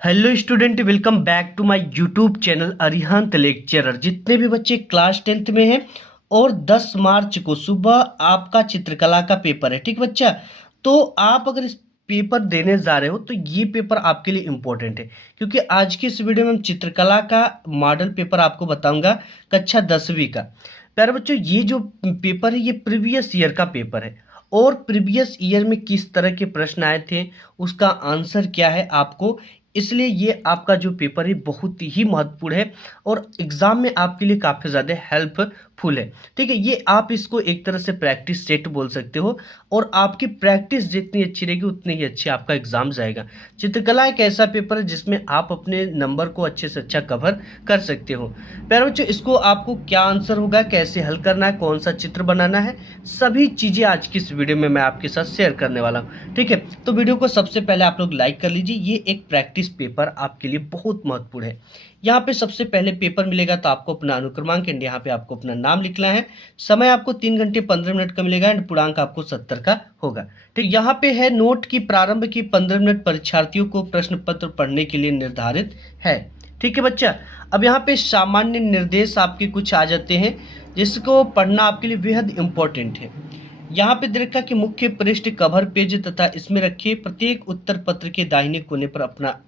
Hello student, welcome back to my YouTube channel Arihant lecturer. जितने भी बच्चे क्लास 10th में हैं और 10 मार्च को सुबह आपका चित्रकला का पेपर है, ठीक बच्चा। तो आप अगर इस पेपर देने जा रहे हो तो ये पेपर आपके लिए इम्पोर्टेंट है, क्योंकि आज की इस वीडियो में हम चित्रकला का मॉडल पेपर आपको बताऊंगा कक्षा 10वीं का। प्यारे बच्चों, ये जो पेपर है ये प्रीवियस ईयर का पेपर है और प्रीवियस ईयर में किस तरह के प्रश्न आए थे, उसका आंसर क्या है आपको, इसलिए ये आपका जो पेपर है बहुत ही महत्वपूर्ण है और एग्जाम में आपके लिए काफ़ी ज़्यादा हेल्पफुल है। ठीक है, ये आप इसको एक तरह से प्रैक्टिस सेट बोल सकते हो और आपकी प्रैक्टिस जितनी अच्छी रहेगी उतनी ही अच्छी आपका एग्जाम जाएगा। चित्रकला एक ऐसा पेपर है जिसमें आप अपने नंबर को अच्छे से अच्छा कवर कर सकते हो। प्यारे बच्चों, इसको आपको क्या आंसर होगा, कैसे हल करना है, कौन सा चित्र बनाना है, सभी चीज़ें आज की इस वीडियो में मैं आपके साथ शेयर करने वाला हूँ। ठीक है, तो वीडियो को सबसे पहले आप लोग लाइक कर लीजिए। ये एक प्रैक्टिस पेपर आपके लिए बहुत महत्वपूर्ण है। यहाँ पे सबसे पहले पेपर मिलेगा तो आपको अपना अनुक्रमांक एंड यहाँ पे आपको अपना नाम लिखना है। समय आपको 3 घंटे 15 मिनट का मिलेगा एंड पूर्णांक आपको 70 का होगा। ठीक, यहाँ पे है नोट की प्रारंभ की 15 मिनट परीक्षार्थियों को प्रश्न पत्र पढ़ने के लिए निर्धारित है। ठीक है बच्चा, अब यहाँ पे सामान्य निर्देश आपके कुछ आ जाते हैं जिसको पढ़ना आपके लिए बेहद इंपॉर्टेंट है। यहाँ पे दे रखा कि मुख्य पृष्ठ कवर पेज तथा इसमें रखे प्रत्येक उत्तर पत्र के दाहिने कोने पर अपना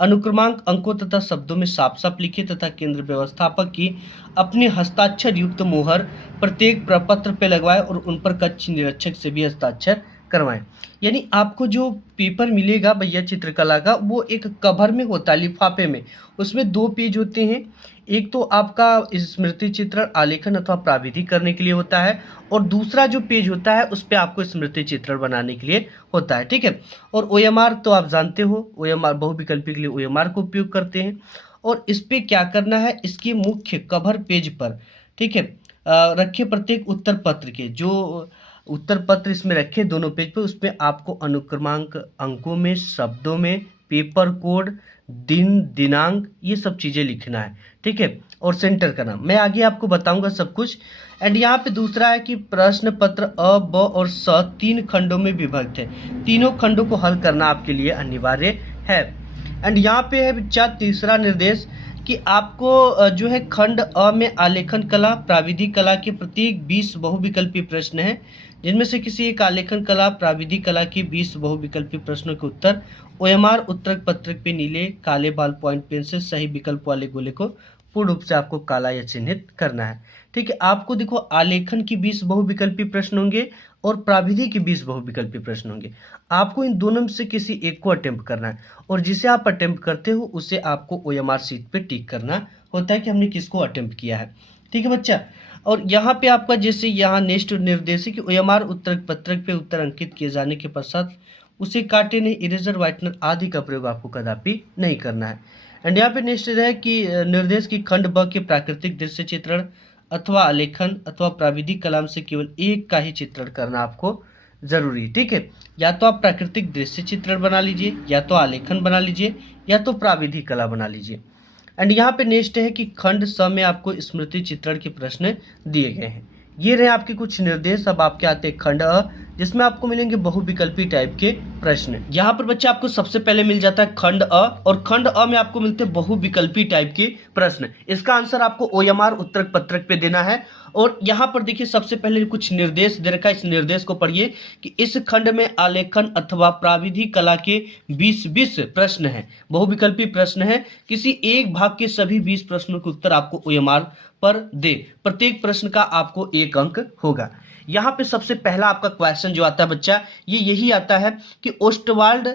अनुक्रमांक अंकों तथा शब्दों में साफ साफ लिखे तथा केंद्र व्यवस्थापक की अपने हस्ताक्षर युक्त मुहर प्रत्येक प्रपत्र पे लगवाए और उन पर कक्ष निरीक्षक से भी हस्ताक्षर करवाएं। यानी आपको जो पेपर मिलेगा भैया चित्रकला का, वो एक कवर में होता है, लिफाफे में। उसमें 2 पेज होते हैं। एक तो आपका स्मृति चित्रण आलेखन अथवा प्राविधिक करने के लिए होता है और दूसरा जो पेज होता है उस पर आपको स्मृति चित्रण बनाने के लिए होता है। ठीक है, और ओएमआर तो आप जानते हो, ओएमआर बहुविकल्पी के लिए ओएमआर का उपयोग करते हैं। और इस पे क्या करना है, इसके मुख्य कवर पेज पर, ठीक है, रखे प्रत्येक उत्तर पत्र के जो उत्तर पत्र इसमें रखे दोनों पेज पे, उसमें आपको अनुक्रमांक अंकों में, शब्दों में, पेपर कोड, दिन दिनांक, ये सब चीज़ें लिखना है। ठीक है, और सेंटर का नाम मैं आगे आपको बताऊंगा सब कुछ। एंड यहाँ पे दूसरा है कि प्रश्न पत्र अ, ब और स 3 खंडों में विभक्त है। तीनों खंडों को हल करना आपके लिए अनिवार्य है। एंड यहाँ पे है बच्चा तीसरा निर्देश कि आपको जो है खंड अ में आलेखन कला प्राविधिक कला के प्रत्येक 20 बहुविकल्पी प्रश्न हैं, जिनमें से किसी एक आलेखन कला प्राविधिक कला के 20 बहुविकल्पी प्रश्नों के उत्तर ओएमआर उत्तर पत्रक पे नीले काले बाल पॉइंट पेन से सही विकल्प वाले गोले को पूर्ण रूप से आपको काला या चिन्हित करना है। ठीक है, आपको देखो आलेखन की 20 बहुविकल्पी प्रश्न होंगे और प्राविधिक के 20 बहुविकल्पी प्रश्न होंगे। आपको इन दोनों में से किसी एक को अटेम्प्ट करना है और जिसे आप अटेम्प्ट करते हो उसे आपको ओएमआर शीट पे टिक करना होता है कि हमने किसको अटेम्प्ट किया है। ठीक है बच्चा, और यहाँ पे आपका जैसे यहाँ नेक्स्ट निर्देश है कि ओएमआर उत्तर पत्रक पे उत्तर अंकित किए जाने के पश्चात उसे काटे नहीं, इरेजर व्हाइटनर आदि का प्रयोग आपको कदापि नहीं करना है। एंड यहाँ पे नेक्स्ट है कि निर्देश की खंड ब के प्राकृतिक दृश्य चित्रण अथवा आलेखन अथवा प्राविधिक कलाम से केवल एक का ही चित्रण करना आपको जरूरी है। ठीक है, या तो आप प्राकृतिक दृश्य चित्रण बना लीजिए, या तो आलेखन बना लीजिए, या तो प्राविधिक कला बना लीजिए। एंड यहाँ पे नेक्स्ट है कि खंड स में आपको स्मृति चित्रण के प्रश्न दिए गए हैं। ये रहे आपके कुछ निर्देश। अब आपके आते हैं खंड अ, जिसमें आपको मिलेंगे बहुविकल्पी टाइप के प्रश्न। यहाँ पर बच्चे आपको सबसे पहले मिल जाता है खंड अ, और खंड अ में आपको मिलते हैं बहुविकल्पी टाइप के प्रश्न। इसका आंसर आपको ओएमआर उत्तर पत्रक पे देना है। और यहाँ पर देखिए सबसे पहले कुछ निर्देश दे रखा है, इस निर्देश को पढ़िए कि इस खंड में आलेखन अथवा प्राविधिक कला के 20 प्रश्न हैं, बहुविकल्पी प्रश्न हैं। किसी एक भाग के सभी 20 प्रश्नों के उत्तर आपको ओएमआर पर दे। प्रत्येक प्रश्न का आपको 1 अंक होगा। यहाँ पे सबसे पहला आपका क्वेश्चन जो आता है बच्चा, ये यही आता है कि ओस्टवाल्ड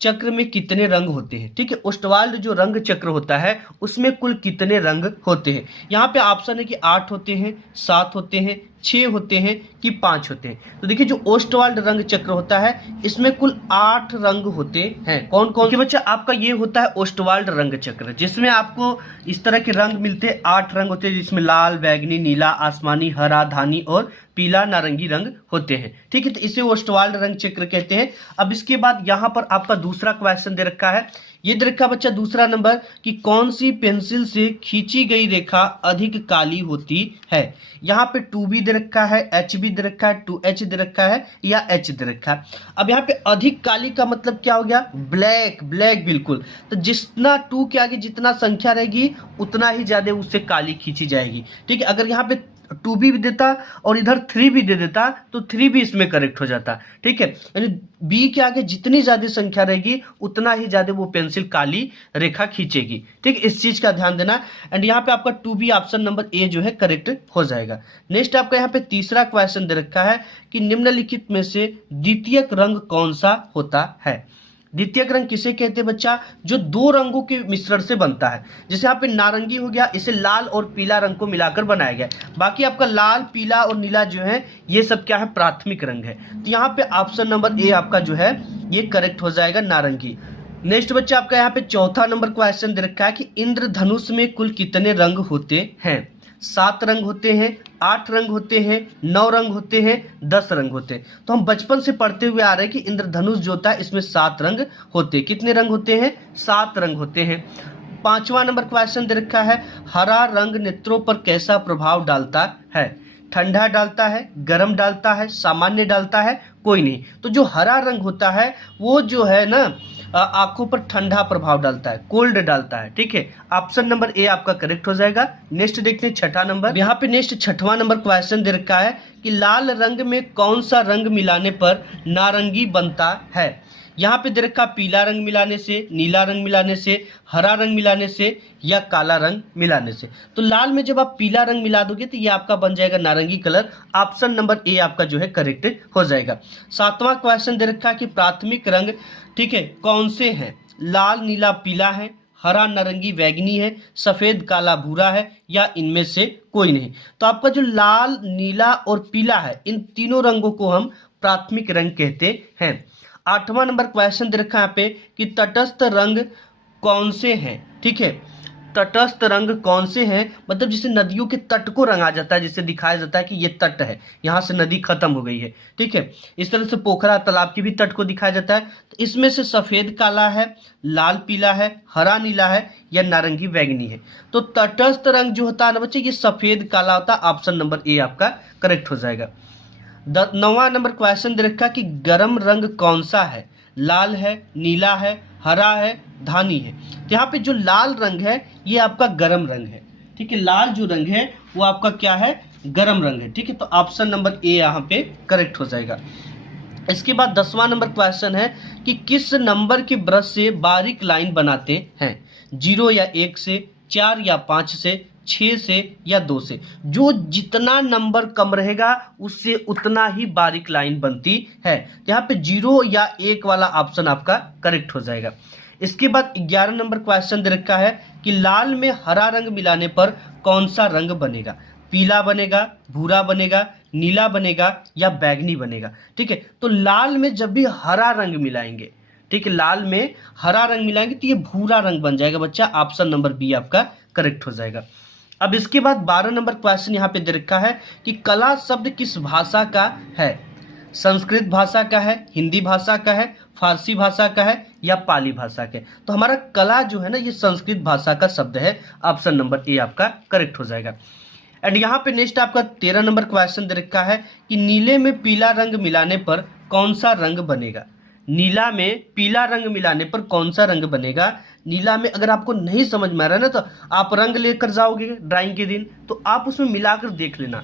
चक्र में कितने रंग होते हैं। ठीक है, ओस्टवाल्ड जो रंग चक्र होता है उसमें कुल कितने रंग होते हैं। यहाँ पे ऑप्शन है कि 8 होते हैं, 7 होते हैं, 6 होते हैं कि 5 होते हैं। तो देखिए जो ओस्टवाल्ड रंग चक्र होता है इसमें कुल 8 रंग होते हैं। कौन कौन से बच्चा, आपका ये होता है ओस्टवाल्ड रंग चक्र, जिसमें आपको इस तरह के रंग मिलते हैं। 8 रंग होते हैं जिसमें लाल, बैगनी, नीला, आसमानी, हरा, धानी और पीला नारंगी रंग होते हैं। ठीक है, तो इसे ओस्टवाल्ड रंग चक्र कहते हैं। अब इसके बाद यहाँ पर आपका दूसरा क्वेश्चन दे रखा है ये दे रखा बच्चा दूसरा नंबर कि कौन सी पेंसिल से खींची गई रेखा अधिक काली होती है। यहाँ पे 2B दे रखा है, HB दे रखा है, 2H दे रखा है या H दे रखा है। अब यहाँ पे अधिक काली का मतलब क्या हो गया, ब्लैक, ब्लैक बिल्कुल। तो जितना 2 के आगे जितना संख्या रहेगी उतना ही ज्यादा उससे काली खींची जाएगी। ठीक है, अगर यहाँ पे 2B भी देता और इधर 3 भी दे देता तो 3 भी इसमें करेक्ट हो जाता। ठीक है, यानी बी के आगे जितनी ज्यादा संख्या रहेगी उतना ही ज्यादा वो पेंसिल काली रेखा खींचेगी। ठीक है, इस चीज का ध्यान देना। एंड यहाँ पे आपका 2B ऑप्शन नंबर ए जो है करेक्ट हो जाएगा। नेक्स्ट आपका यहाँ पे तीसरा क्वेश्चन दे रखा है कि निम्नलिखित में से द्वितीयक रंग कौन सा होता है। द्वितीयक रंग किसे कहते हैं बच्चा, जो दो रंगों के मिश्रण से बनता है। जैसे यहाँ पे नारंगी हो गया, इसे लाल और पीला रंग को मिलाकर बनाया गया। बाकी आपका लाल, पीला और नीला जो है ये सब क्या है, प्राथमिक रंग है। तो यहाँ पे ऑप्शन नंबर ए आपका जो है ये करेक्ट हो जाएगा, नारंगी। नेक्स्ट बच्चा आपका यहाँ पे चौथा नंबर क्वेश्चन दे रखा है कि इंद्रधनुष में कुल कितने रंग होते हैं। 7 रंग होते हैं, 8 रंग होते हैं, 9 रंग होते हैं, 10 रंग होते हैं। तो हम बचपन से पढ़ते हुए आ रहे हैं कि इंद्रधनुष जो होता है इसमें 7 रंग होते हैं। कितने रंग होते हैं, 7 रंग होते हैं। 5वां नंबर क्वेश्चन दे रखा है हरा रंग नेत्रों पर कैसा प्रभाव डालता है। ठंडा डालता है, गर्म डालता है, सामान्य डालता है, कोई नहीं। तो जो हरा रंग होता है वो जो है ना आंखों पर ठंडा प्रभाव डालता है, कोल्ड डालता है। ठीक है, ऑप्शन नंबर ए आपका करेक्ट हो जाएगा। नेक्स्ट देखते हैं छठा नंबर। यहाँ पे नेक्स्ट 6वां नंबर क्वेश्चन दे रखा है कि लाल रंग में कौन सा रंग मिलाने पर नारंगी बनता है। यहाँ पे दे रखा पीला रंग मिलाने से, नीला रंग मिलाने से, हरा रंग मिलाने से या काला रंग मिलाने से। तो लाल में जब आप पीला रंग मिला दोगे तो ये आपका बन जाएगा नारंगी कलर। ऑप्शन नंबर ए आपका जो है करेक्ट हो जाएगा। 7वां क्वेश्चन दे रखा है कि प्राथमिक रंग, ठीक है, कौन से हैं। लाल, नीला, पीला है, हरा, नारंगी, बैंगनी है, सफेद, काला, भूरा है या इनमें से कोई नहीं। तो आपका जो लाल, नीला और पीला है इन तीनों रंगों को हम प्राथमिक रंग कहते हैं। 8वां नंबर क्वेश्चन दे रखा है यहाँ पे कि तटस्थ रंग कौन से हैं। ठीक है, तटस्थ रंग कौन से हैं, मतलब जिसे नदियों के तट को रंगा जाता है, जिसे दिखाया जाता है कि ये तट है, यहाँ से नदी खत्म हो गई है। ठीक है, इस तरह से पोखरा तालाब के भी तट को दिखाया जाता है। तो इसमें से सफेद काला है, लाल पीला है, हरा नीला है या नारंगी बैंगनी है। तो तटस्थ रंग जो होता है ना बच्चे ये सफेद काला होता है। ऑप्शन नंबर ए आपका करेक्ट हो जाएगा। 9वां नंबर क्वेश्चन दे रखा कि गर्म रंग कौन सा है। लाल है, नीला है, हरा है, धानी है। तो यहाँ पे जो लाल रंग है ये आपका गर्म रंग है। ठीक है, लाल जो रंग है वो आपका क्या है, गर्म रंग है। ठीक है, तो ऑप्शन नंबर ए यहाँ पे करेक्ट हो जाएगा। इसके बाद 10वां नंबर क्वेश्चन है कि किस नंबर के ब्रश से बारीक लाइन बनाते हैं। 0 या 1 से, 4 या 5 से, 6 से या 2 से। जो जितना नंबर कम रहेगा उससे उतना ही बारीक लाइन बनती है। यहाँ पे 0 या 1 वाला ऑप्शन आपका करेक्ट हो जाएगा। इसके बाद 11 नंबर क्वेश्चन दे रखा है कि लाल में हरा रंग मिलाने पर कौन सा रंग बनेगा। पीला बनेगा, भूरा बनेगा, नीला बनेगा या बैंगनी बनेगा। ठीक है, तो लाल में जब भी हरा रंग मिलाएंगे, ठीक है, लाल में हरा रंग मिलाएंगे तो ये भूरा रंग बन जाएगा बच्चा। ऑप्शन नंबर बी आपका करेक्ट हो जाएगा। अब इसके बाद 12 नंबर क्वेश्चन यहाँ पे दे रखा है कि कला शब्द किस भाषा का है। संस्कृत भाषा का है, हिंदी भाषा का है, फारसी भाषा का है या पाली भाषा का है। तो हमारा कला जो है ना ये संस्कृत भाषा का शब्द है। ऑप्शन नंबर ए आपका करेक्ट हो जाएगा। एंड यहाँ पे नेक्स्ट आपका 13 नंबर क्वेश्चन दे रखा है कि नीले में पीला रंग मिलाने पर कौन सा रंग बनेगा। नीला में पीला रंग मिलाने पर कौन सा रंग बनेगा। नीला में अगर आपको नहीं समझ में आ रहा है ना तो आप रंग लेकर जाओगे ड्राइंग के दिन तो आप उसमें मिलाकर देख लेना।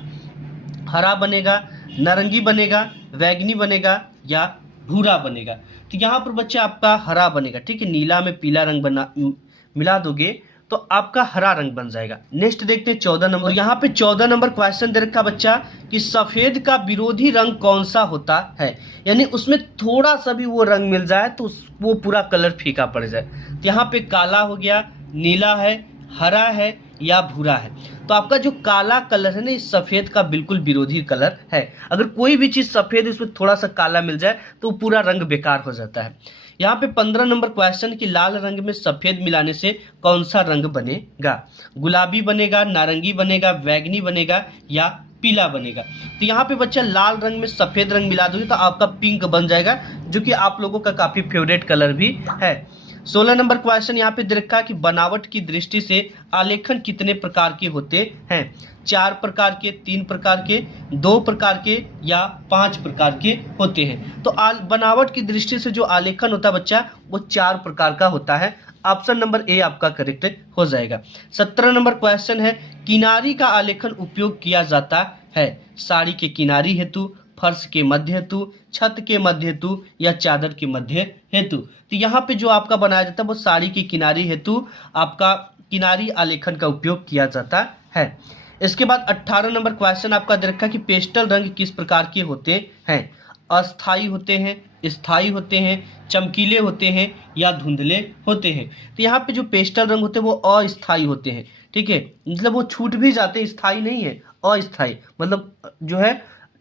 हरा बनेगा, नारंगी बनेगा, बैंगनी बनेगा या भूरा बनेगा। तो यहाँ पर बच्चा आपका हरा बनेगा। ठीक है, नीला में पीला रंग मिला दोगे तो आपका हरा रंग बन जाएगा। नेक्स्ट देखते हैं 14 नंबर। यहाँ पे 14 नंबर क्वेश्चन दे रखा बच्चा कि सफेद का विरोधी रंग कौन सा होता है। यानी उसमें थोड़ा सा भी वो रंग मिल जाए तो वो पूरा कलर फीका पड़ जाए। तो यहाँ पे काला हो गया, नीला है, हरा है या भूरा है। तो आपका जो काला कलर है ना इस सफेद का बिल्कुल विरोधी कलर है। अगर कोई भी चीज सफेद उसमें थोड़ा सा काला मिल जाए तो पूरा रंग बेकार हो जाता है। यहाँ पे 15 नंबर क्वेश्चन कि लाल रंग में सफेद मिलाने से कौन सा रंग बनेगा। गुलाबी बनेगा, नारंगी बनेगा, बैंगनी बनेगा या पीला बनेगा। तो यहाँ पे बच्चा लाल रंग में सफेद रंग मिला दोगे तो आपका पिंक बन जाएगा, जो कि आप लोगों का काफी फेवरेट कलर भी है। 16 नंबर क्वेश्चन यहाँ पे दे रखा है कि बनावट की दृष्टि से आलेखन कितने प्रकार के होते हैं? 4 प्रकार के, 3 प्रकार के, 2 प्रकार के या 5 प्रकार के होते हैं। तो बनावट की दृष्टि से जो आलेखन होता है बच्चा वो 4 प्रकार का होता है। ऑप्शन नंबर ए आपका करेक्ट हो जाएगा। 17 नंबर क्वेश्चन है किनारी का आलेखन उपयोग किया जाता है साड़ी के किनारी हेतु, फर्श के मध्य हेतु, छत के मध्य हेतु या चादर के मध्य हेतु। तो यहाँ पे जो आपका बनाया जाता है वो साड़ी की किनारी हेतु आपका किनारी आलेखन का उपयोग किया जाता है। इसके बाद 18 नंबर क्वेश्चन आपका दे रखा है कि पेस्टल रंग किस प्रकार के होते हैं? अस्थाई होते हैं, स्थायी होते हैं, चमकीले होते हैं या धुंधले होते हैं। तो यहाँ पे जो पेस्टल रंग होते हैं वो अस्थाई होते हैं, ठीक है, मतलब वो छूट भी जाते हैं, स्थायी नहीं है, अस्थाई मतलब जो है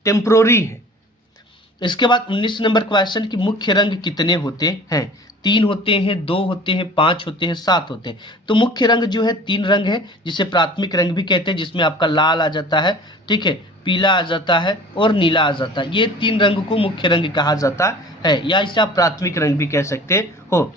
टेम्पोररी है। इसके बाद 19 नंबर क्वेश्चन की मुख्य रंग कितने होते हैं? 3 होते हैं, 2 होते हैं, 5 होते हैं, 7 होते हैं। तो मुख्य रंग जो है 3 रंग है, जिसे प्राथमिक रंग भी कहते हैं, जिसमें आपका लाल आ जाता है, ठीक है, पीला आ जाता है और नीला आ जाता है। ये 3 रंग को मुख्य रंग कहा जाता है या इसे आप प्राथमिक रंग भी कह सकते हो।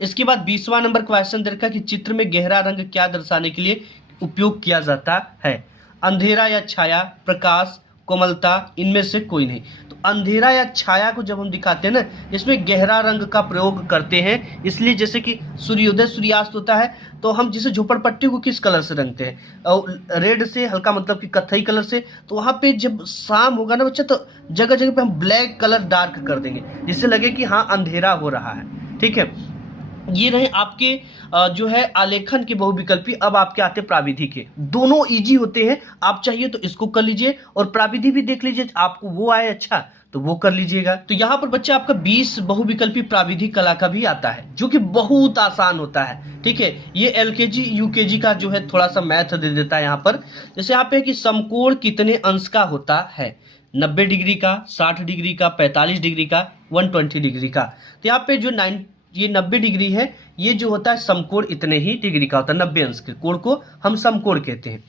इसके बाद 20वां नंबर क्वेश्चन देखा कि चित्र में गहरा रंग क्या दर्शाने के लिए उपयोग किया जाता है? अंधेरा या छाया, प्रकाश, कोमलता, इनमें से कोई नहीं। तो अंधेरा या छाया को जब हम दिखाते हैं ना, इसमें गहरा रंग का प्रयोग करते हैं। इसलिए जैसे कि सूर्योदय सूर्यास्त होता है तो हम जिसे झोपड़पट्टी को किस कलर से रंगते हैं? रेड से, हल्का मतलब कि कत्थई कलर से। तो वहाँ पे जब शाम होगा ना बच्चा तो जगह जगह पे हम ब्लैक कलर डार्क कर देंगे, जिससे लगे कि हाँ अंधेरा हो रहा है, ठीक है। ये रहे आपके जो है आलेखन के बहुविकल्पी। अब आपके आते प्राविधि के, दोनों इजी होते हैं। आप चाहिए तो इसको कर लीजिए और प्राविधि भी देख लीजिए, आपको वो आए अच्छा तो वो कर लीजिएगा। तो यहाँ पर बच्चा आपका 20 बहुविकल्पी प्राविधि कला का भी आता है, जो कि बहुत आसान होता है, ठीक है। ये एलकेजी यूकेजी का जो है थोड़ा सा मैथ दे देता है यहाँ पर। जैसे यहाँ पे कि समकोण कितने अंश का होता है? 90 डिग्री का, 60 डिग्री का, 45 डिग्री का, 120 डिग्री का। तो यहाँ पे जो 90 डिग्री है, ये जो होता है समकोण इतने ही डिग्री का होता है। 90 अंश के कोण को हम समकोण कहते हैं।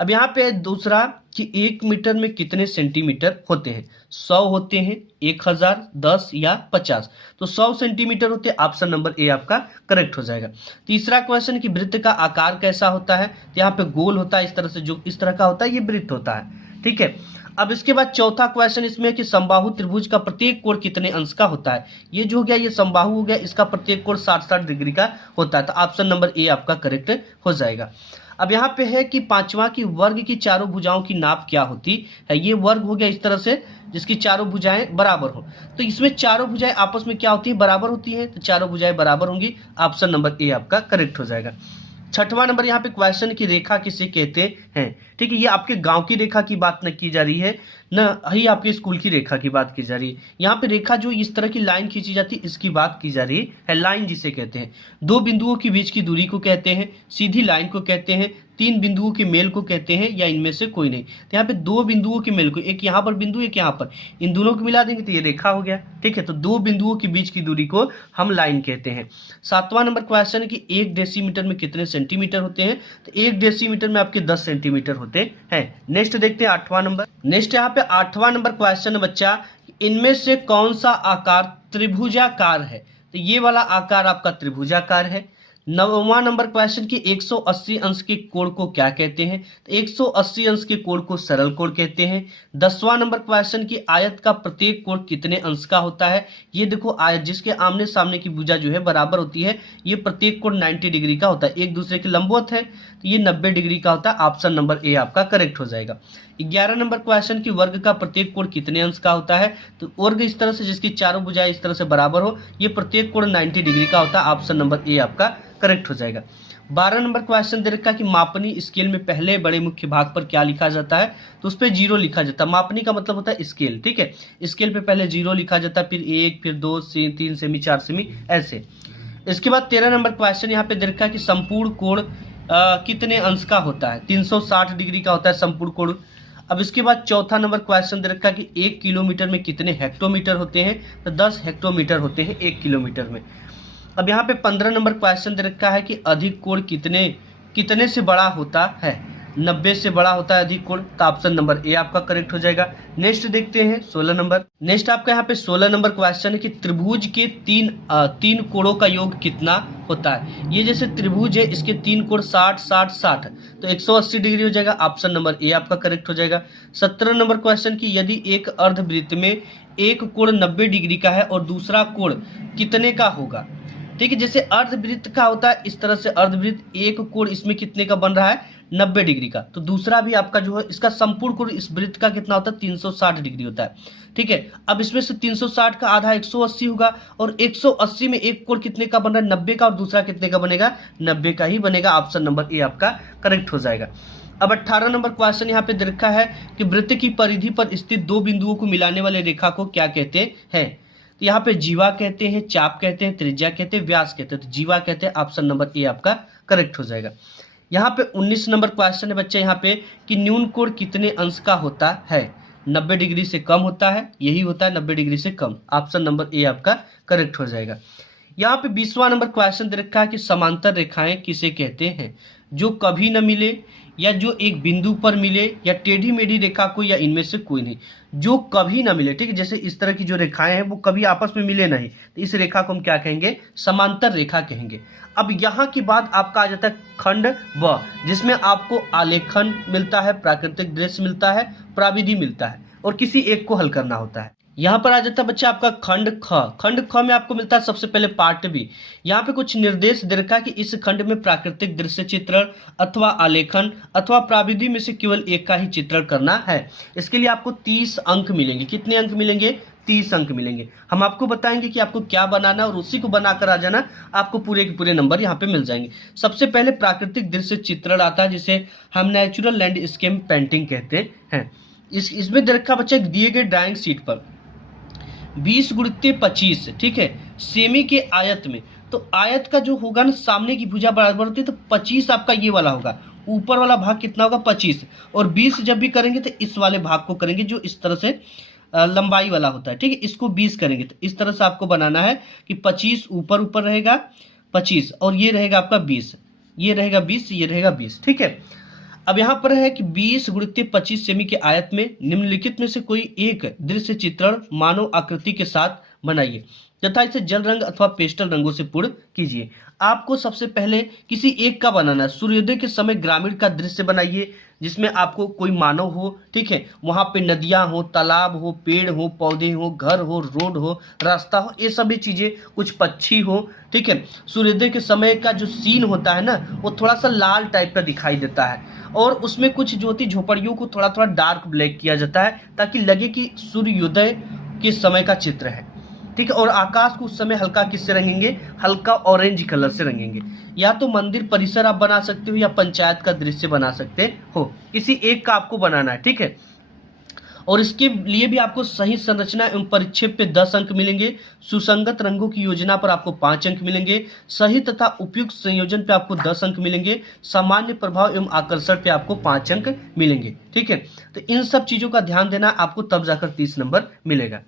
अब यहाँ पे दूसरा कि 1 मीटर में कितने सेंटीमीटर होते हैं? 100 होते हैं, 1000, 10 या 50। तो 100 सेंटीमीटर होते हैं। ऑप्शन नंबर ए आपका करेक्ट हो जाएगा। तीसरा क्वेश्चन कि वृत्त का आकार कैसा होता है? तो यहाँ पे गोल होता है, इस तरह से, जो इस तरह का होता है ये वृत्त होता है, ठीक है। अब इसके बाद चौथा क्वेश्चन इसमें है कि समबाहु त्रिभुज का प्रत्येक कोण कितने अंश का होता है? ये जो हो गया ये समबाहु हो गया, इसका प्रत्येक कोण 60-60 डिग्री का होता है। तो ऑप्शन नंबर ए आपका करेक्ट हो जाएगा। अब यहाँ पे है कि 5वां की वर्ग की चारों भुजाओं की नाप क्या होती है? ये वर्ग हो गया इस तरह से, जिसकी चारों भुजाएं बराबर हो। तो इसमें चारों भुजाएं आपस में क्या होती है? बराबर होती है। तो चारों भुजाएं बराबर होंगी। ऑप्शन नंबर ए आपका करेक्ट हो जाएगा। 6वां नंबर यहाँ पे क्वेश्चन की रेखा किसे कहते हैं? ठीक है, ये आपके गांव की रेखा की बात न की जा रही है, न ही आपके स्कूल की रेखा की बात की जा रही है। यहाँ पे रेखा जो इस तरह की लाइन खींची जाती है इसकी बात की जा रही है। लाइन जिसे कहते हैं, 2 बिंदुओं के बीच की दूरी को कहते हैं, सीधी लाइन को कहते हैं, 3 बिंदुओं के मेल को कहते हैं, या इनमें से कोई नहीं। तो यहाँ पे 2 बिंदुओं के मेल को, एक यहाँ पर बिंदु, एक यहाँ पर, इन दोनों को मिला देंगे तो ये रेखा हो गया, ठीक है। तो 2 बिंदुओं के बीच की दूरी को हम लाइन कहते हैं। 7वां नंबर क्वेश्चन है कि 1 डेसीमीटर में कितने सेंटीमीटर होते हैं? तो 1 डेसीमीटर में आपके 10 सेंटीमीटर होते हैं। नेक्स्ट देखते हैं 8वां नंबर। नेक्स्ट यहाँ पे 8वां नंबर क्वेश्चन है बच्चा, इनमें से कौन सा आकार त्रिभुजाकार है? तो ये वाला आकार आपका त्रिभुजाकार है। 9वां नंबर क्वेश्चन की 180 अंश के कोण को क्या कहते हैं? तो 180 अंश के कोण को सरल कोण कहते हैं। 10वां नंबर क्वेश्चन की आयत का प्रत्येक कोण कितने अंश का होता है? ये देखो आयत जिसके आमने सामने की भुजा जो है बराबर होती है, ये प्रत्येक कोण 90 डिग्री का होता है, एक दूसरे के लंबवत है, तो ये 90 डिग्री का होता है। ऑप्शन नंबर ए आपका करेक्ट हो जाएगा। 11 नंबर क्वेश्चन की वर्ग का प्रत्येक कोण कितने अंश का होता है? तो वर्ग इस तरह से जिसकी चारों भुजाएं इस तरह से बराबर हो, ये प्रत्येक कोण 90 डिग्री का होता है। ऑप्शन नंबर ए आपका करेक्ट हो जाएगा। 12 नंबर क्वेश्चन दे रखा है कि मापनी स्केल में पहले बड़े मुख्य भाग पर क्या लिखा जाता है? तो उस पर 0 लिखा जाता है। मापनी का मतलब होता है स्केल, ठीक है। स्केल पे पहले 0 लिखा जाता है, फिर 1, फिर 2, 3 सेमी, 4 सेमी, ऐसे। इसके बाद 13 नंबर क्वेश्चन यहाँ पे दे रखा है कि संपूर्ण कोण कितने अंश का होता है? 360 डिग्री का होता है संपूर्ण कोण। अब इसके बाद चौथा नंबर क्वेश्चन दे रखा है कि 1 किलोमीटर में कितने हेक्टोमीटर होते हैं? तो 10 हेक्टोमीटर होते हैं 1 किलोमीटर में। अब यहाँ पे 15 नंबर क्वेश्चन दे रखा है कि अधिक कोण कितने से बड़ा होता है? 90 से बड़ा होता है अधिक कोण, तो ऑप्शन नंबर ए आपका करेक्ट हो जाएगा। नेक्स्ट देखते हैं 16 नंबर। नेक्स्ट आपका यहाँ पे 16 नंबर क्वेश्चन है कि त्रिभुज के तीन कोणों का योग कितना होता है। ये जैसे त्रिभुज है, इसके तीन कोण 60 60 60, तो 180 डिग्री हो जाएगा। ऑप्शन नंबर ए आपका करेक्ट हो जाएगा। 17 नंबर क्वेश्चन की यदि एक अर्धवृत्त में एक कोण 90 डिग्री का है और दूसरा कोण कितने का होगा। ठीक है, जैसे अर्धवृत्त का होता है इस तरह से अर्धवृत्त, एक कोण इसमें कितने का बन रहा है 90 डिग्री का, तो दूसरा भी आपका जो है इसका संपूर्ण कोण इस वृत्त का कितना होता है 360 डिग्री होता है। ठीक है, अब इसमें से 360 का आधा 180 होगा और 180 में एक कोण कितने का बन रहा है 90 का, और दूसरा कितने का बनेगा 90 का ही बनेगा। ऑप्शन नंबर ए आपका करेक्ट हो जाएगा। अब 18 नंबर क्वेश्चन यहाँ पे दे रखा है कि वृत्त की परिधि पर स्थित दो बिंदुओं को मिलाने वाले रेखा को क्या कहते हैं। तो यहाँ पे जीवा कहते हैं, चाप कहते हैं, त्रिज्या कहते हैं, व्यास कहते हैं, तो जीवा कहते हैं। ऑप्शन नंबर ए आपका करेक्ट हो जाएगा। यहाँ पे 19 नंबर क्वेश्चन है बच्चे यहाँ पे कि न्यून कोण कितने अंश का होता है। 90 डिग्री से कम होता है, यही होता है 90 डिग्री से कम। ऑप्शन नंबर ए आपका करेक्ट हो जाएगा। यहाँ पे 20वां नंबर क्वेश्चन दे रखा है कि समांतर रेखाएं किसे कहते हैं, जो कभी न मिले या जो एक बिंदु पर मिले या टेढ़ी मेढ़ी रेखा को या इनमें से कोई नहीं, जो कभी ना मिले। ठीक है, जैसे इस तरह की जो रेखाएं हैं वो कभी आपस में मिले नहीं, तो इस रेखा को हम क्या कहेंगे समांतर रेखा कहेंगे। अब यहाँ की बात आपका आ जाता है खंड व, जिसमें आपको आलेखन मिलता है, प्राकृतिक दृश्य मिलता है, प्राविधि मिलता है और किसी एक को हल करना होता है। यहाँ पर आ जाता है बच्चा आपका खंड ख। खंड ख में आपको मिलता है सबसे पहले पार्ट बी। यहाँ पे कुछ निर्देश दे रखा है कि इस खंड में प्राकृतिक दृश्य चित्रण अथवा आलेखन अथवा प्राविधि में से केवल एक का ही चित्रण करना है। इसके लिए आपको 30 अंक मिलेंगे। कितने अंक मिलेंगे 30 अंक मिलेंगे। हम आपको बताएंगे कि आपको क्या बनाना और उसी को बनाकर आ जाना, आपको पूरे के पूरे नंबर यहाँ पे मिल जाएंगे। सबसे पहले प्राकृतिक दृश्य चित्रण आता है जिसे हम नेचुरल लैंडस्केप पेंटिंग कहते हैं। इसमें दे रखा बच्चा दिए गए ड्राइंग शीट पर 20x25, ठीक है, सेमी के आयत में, तो आयत का जो होगा ना सामने की भुजा बराबर होती है, तो 25 आपका ये वाला होगा, ऊपर वाला भाग कितना होगा 25, और 20 जब भी करेंगे तो इस वाले भाग को करेंगे जो इस तरह से लंबाई वाला होता है। ठीक है, इसको 20 करेंगे, तो इस तरह से आपको बनाना है कि 25 ऊपर ऊपर रहेगा 25 और ये रहेगा आपका 20, ये रहेगा 20, ये रहेगा 20। ठीक है, अब यहाँ पर है कि 20x25 सेमी के आयत में निम्नलिखित में से कोई एक दृश्य चित्रण मानव आकृति के साथ बनाइए तथा इसे जल रंग अथवा पेस्टल रंगों से पूर्ण कीजिए। आपको सबसे पहले किसी एक का बनाना है। सूर्योदय के समय ग्रामीण का दृश्य बनाइए जिसमें आपको कोई मानव हो, ठीक है, वहां पे नदियां हो, तालाब हो, पेड़ हो, पौधे हो, घर हो, रोड हो, रास्ता हो, ये सभी चीजें, कुछ पक्षी हो। ठीक है, सूर्योदय के समय का जो सीन होता है ना वो थोड़ा सा लाल टाइप का दिखाई देता है और उसमें कुछ जो होती झोपड़ियों को थोड़ा थोड़ा डार्क ब्लैक किया जाता है ताकि लगे कि सूर्योदय के समय का चित्र है। ठीक है, और आकाश को उस समय हल्का किससे रंगेंगे, हल्का ऑरेंज कलर से रंगेंगे। या तो मंदिर परिसर आप बना सकते हो या पंचायत का दृश्य बना सकते हो, किसी एक का आपको बनाना है। ठीक है, और इसके लिए भी आपको सही संरचना एवं परिक्षेप पे 10 अंक मिलेंगे। सुसंगत रंगों की योजना पर आपको 5 अंक मिलेंगे। सही तथा उपयुक्त संयोजन पे आपको 10 अंक मिलेंगे। सामान्य प्रभाव एवं आकर्षण पे आपको 5 अंक मिलेंगे। ठीक है, तो इन सब चीजों का ध्यान देना, आपको तब जाकर 30 नंबर मिलेगा।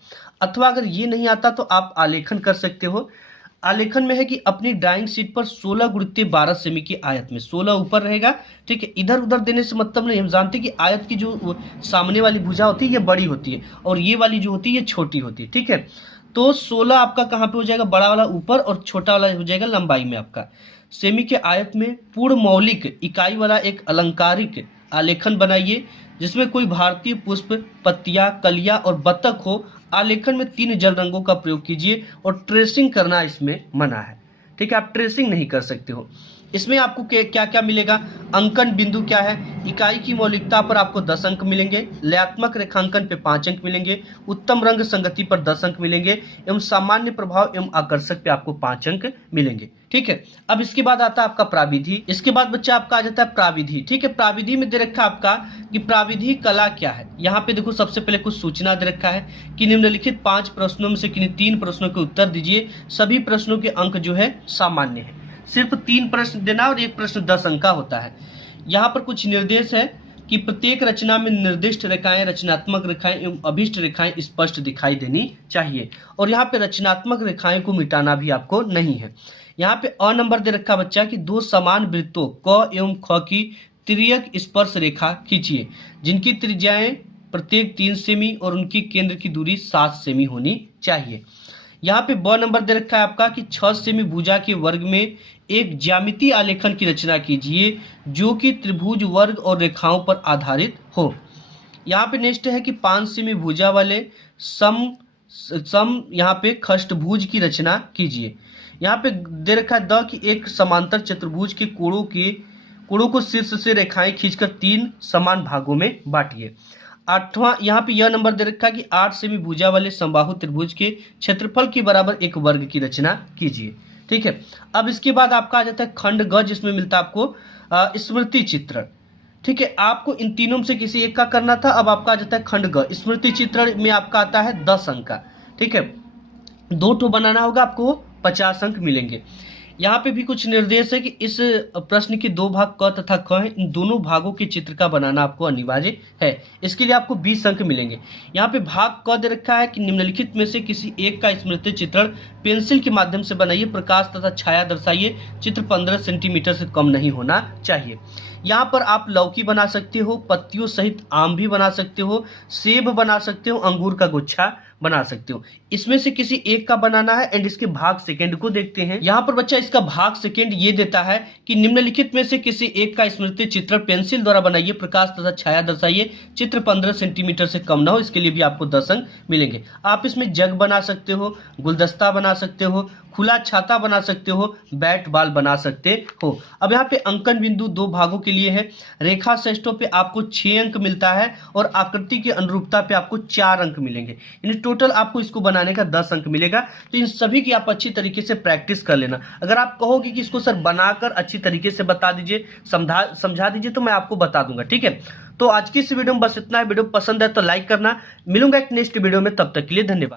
अथवा अगर ये नहीं आता तो आप आलेखन कर सकते हो। आलेखन में है कि अपनी ड्राइंग शीट पर 16x12 सेमी की आयत में 16 ऊपर रहेगा। ठीक है, इधर उधर देने से मतलब नहीं, हम जानते हैं कि आयत की जो सामने वाली भुजा होती है ये बड़ी होती है और ये वाली जो होती है ये छोटी होती है। ठीक है, तो 16 आपका कहाँ पे हो जाएगा, बड़ा वाला ऊपर और छोटा वाला हो जाएगा लंबाई में आपका। सेमी के आयत में पूर्ण मौलिक इकाई वाला एक अलंकारिक आलेखन बनाइए जिसमें कोई भारतीय पुष्प, पत्तियां, कलियां और बतख हो। आलेखन में 3 जल रंगों का प्रयोग कीजिए और ट्रेसिंग करना इसमें मना है। ठीक है, आप ट्रेसिंग नहीं कर सकते हो। इसमें आपको क्या क्या मिलेगा, अंकन बिंदु क्या है, इकाई की मौलिकता पर आपको 10 अंक मिलेंगे, लयात्मक रेखांकन पे 5 अंक मिलेंगे, उत्तम रंग संगति पर 10 अंक मिलेंगे एवं सामान्य प्रभाव एवं आकर्षक पे आपको 5 अंक मिलेंगे। ठीक है, अब इसके बाद आता है आपका प्राविधि। इसके बाद बच्चा आपका आ जाता है प्राविधि। ठीक है, प्राविधि में दे रखा है आपका कि प्राविधि कला क्या है। यहाँ पे देखो सबसे पहले कुछ सूचना दे रखा है कि निम्नलिखित 5 प्रश्नों में से किन्हीं 3 प्रश्नों के उत्तर दीजिए। सभी प्रश्नों के अंक जो है सामान्य है, सिर्फ 3 प्रश्न देना और एक प्रश्न 10 अंक का होता है। यहाँ पर कुछ निर्देश है कि प्रत्येक रचना में निर्दिष्ट रेखाएं, रचनात्मक रेखाएं एवं अभिष्ट रेखाएं स्पष्ट दिखाई देनी चाहिए और यहाँ पे रचनात्मक रेखाएं को मिटाना भी आपको नहीं है। यहाँ पे अ नंबर दे रखा बच्चा कि 2 समान वृत्तों क एवं ख की तिर्यक स्पर्श रेखा खींचिए जिनकी त्रिज्याएं प्रत्येक 3 सेमी और उनकी केंद्र की दूरी 7 सेमी होनी चाहिए। यहाँ पे ब नंबर दे रखा है आपका कि 6 सेमी भुजा के वर्ग में एक ज्यामितीय आलेखन की रचना कीजिए जो कि त्रिभुज वर्ग और रेखाओं पर आधारित हो। यहाँ पे नेक्स्ट है कि 5 सेमी भुजा वाले सम यहाँ पे खष्टभुज की रचना कीजिए। यहाँ पे दे रखा है द कि एक समांतर चतुर्भुज के कोणों को शीर्ष से रेखाएं खींचकर 3 समान भागों में बांटिए। 8वां यहाँ पे यह नंबर दे रखा है कि 8 सेमी भुजा वाले समबाहु त्रिभुज के क्षेत्रफल के बराबर एक वर्ग की रचना कीजिए। ठीक है, अब इसके बाद आपका आ जाता है खंड ग जिसमें मिलता है आपको स्मृति चित्रण। ठीक है, आपको इन तीनों में से किसी एक का करना था। अब आपका आ जाता है खंड ग। स्मृति चित्रण में आपका आता है 10 अंक का। ठीक है, 2 ठो बनाना होगा, आपको 50 अंक मिलेंगे। यहाँ पे भी कुछ निर्देश है कि इस प्रश्न के 2 भाग क तथा ख हैं, इन दोनों भागों के चित्र का बनाना आपको अनिवार्य है। इसके लिए आपको 20 अंक मिलेंगे। यहाँ पे भाग क दे रखा है कि निम्नलिखित में से किसी एक का स्मृति चित्रण पेंसिल के माध्यम से बनाइए, प्रकाश तथा छाया दर्शाइए, चित्र 15 सेंटीमीटर से कम नहीं होना चाहिए। यहाँ पर आप लौकी बना सकते हो, पत्तियों सहित आम भी बना सकते हो, सेब बना सकते हो, अंगूर का गुच्छा बना सकते हो। इसमें से किसी एक का बनाना है एंड इसके भाग सेकंड को देखते हैं। यहाँ पर बच्चा इसका भाग सेकंड ये देता है कि निम्नलिखित में से किसी एक का स्मृति चित्रण पेंसिल द्वारा बनाइए, प्रकाश तथा छाया दर्शाइए, चित्र 15 सेंटीमीटर से कम ना हो। इसके लिए भी आपको 10 अंक मिलेंगे। आप इसमें जग बना सकते हो, गुलदस्ता बना सकते हो, खुला छाता बना सकते हो, बैट बॉल बना सकते हो। अब यहाँ पे अंकन बिंदु 2 भागों के लिए है। रेखा सेष्टों पे आपको 6 अंक मिलता है और आकृति की अनुरूपता पे आपको 4 अंक मिलेंगे। यानी टोटल आपको इसको बनाने का 10 अंक मिलेगा। तो इन सभी की आप अच्छी तरीके से प्रैक्टिस कर लेना। अगर आप कहोगे कि इसको सर बनाकर अच्छी तरीके से बता दीजिए, समझा दीजिए, तो मैं आपको बता दूंगा। ठीक है, तो आज की इस वीडियो में बस इतना है। वीडियो पसंद है तो लाइक करना। मिलूंगा एक नेक्स्ट वीडियो में, तब तक के लिए धन्यवाद।